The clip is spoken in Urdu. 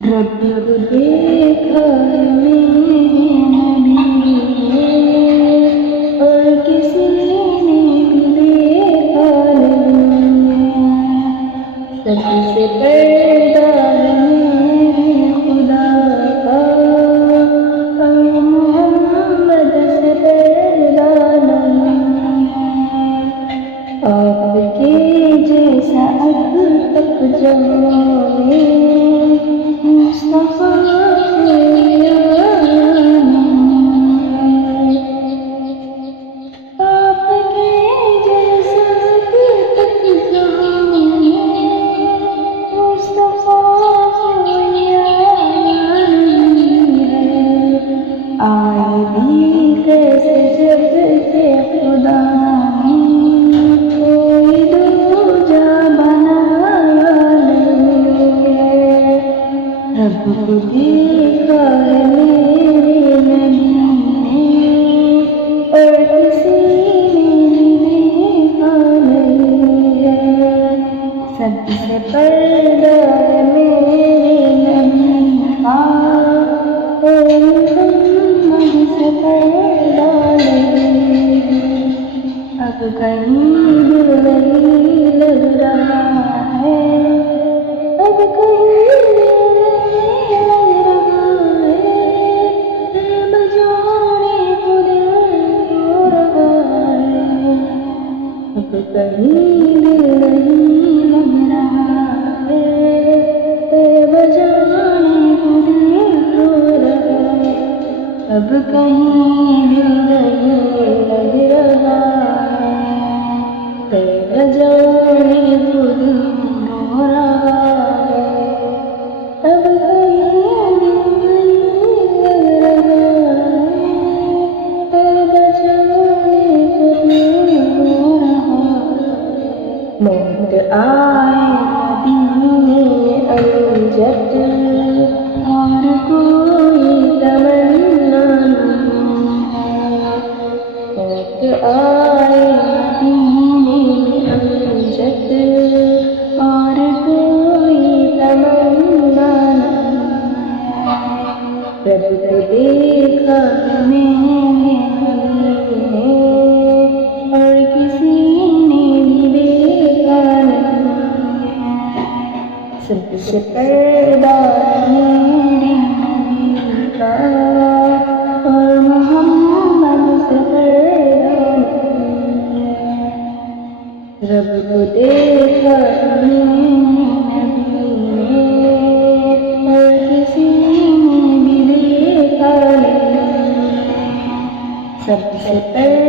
رب کو دیکھا ہے میرے نبی نے اور کسی نے بھی دیکھا نہیں ہے۔ سب سے پردہ ہے میرے خدا کا اور محمد سے پردہ نہیں ہے۔ آپ کے جیسا اب تک جہاں میں مصطفیٰ کوئی آیا نہیں ہے۔ آپ کے جیسا اب تک جہاں میں مصطفیٰ کوئی آیا نہیں ہے۔ آئے بھی کیسے جب کہ خدا نے کوئی دوجا بنایا نہیں ہے۔ رب کو دیکھا ہے میرے نبی نے اور کسی نے دیکھا نہیں ہے۔ سب سے پردہ ہے میرے نبی کا اور محمد سے پردہ نہیں ہے۔ اب کہیں دل نہیں لگ رہا ہے، اب کہیں دل نہیں لگ رہا ہے، بجانے کو دل رو رہا ہے۔ اب کہیں دل نہیں لگ رہا ہے، بجانے کو دل رو رہا ہے۔ اب کہیں دل نہیں لگ رہا ہے، بجانے کو دل رو رہا ہے۔ اب کہیں دل نہیں لگ رہا ہے، بجانے کو دل رو رہا ہے۔ موت آئے مدینے امجد اور کوئی تمنا نہیں ہے۔ موت آئے مدینے امجد اور کوئی تمنا نہیں ہے۔ رب کو دیکھا ہے میرے نبی نے اور کسی نے بھی دیکھا نہیں ہے۔ سب سے پردہ ہے میرے نبی کا اور محمد سے پردہ نہیں ہے۔ رب کو دیکھا ہے میرے نبی نے اور کسی نے بھی دیکھا نہیں ہے۔ سب سے پردہ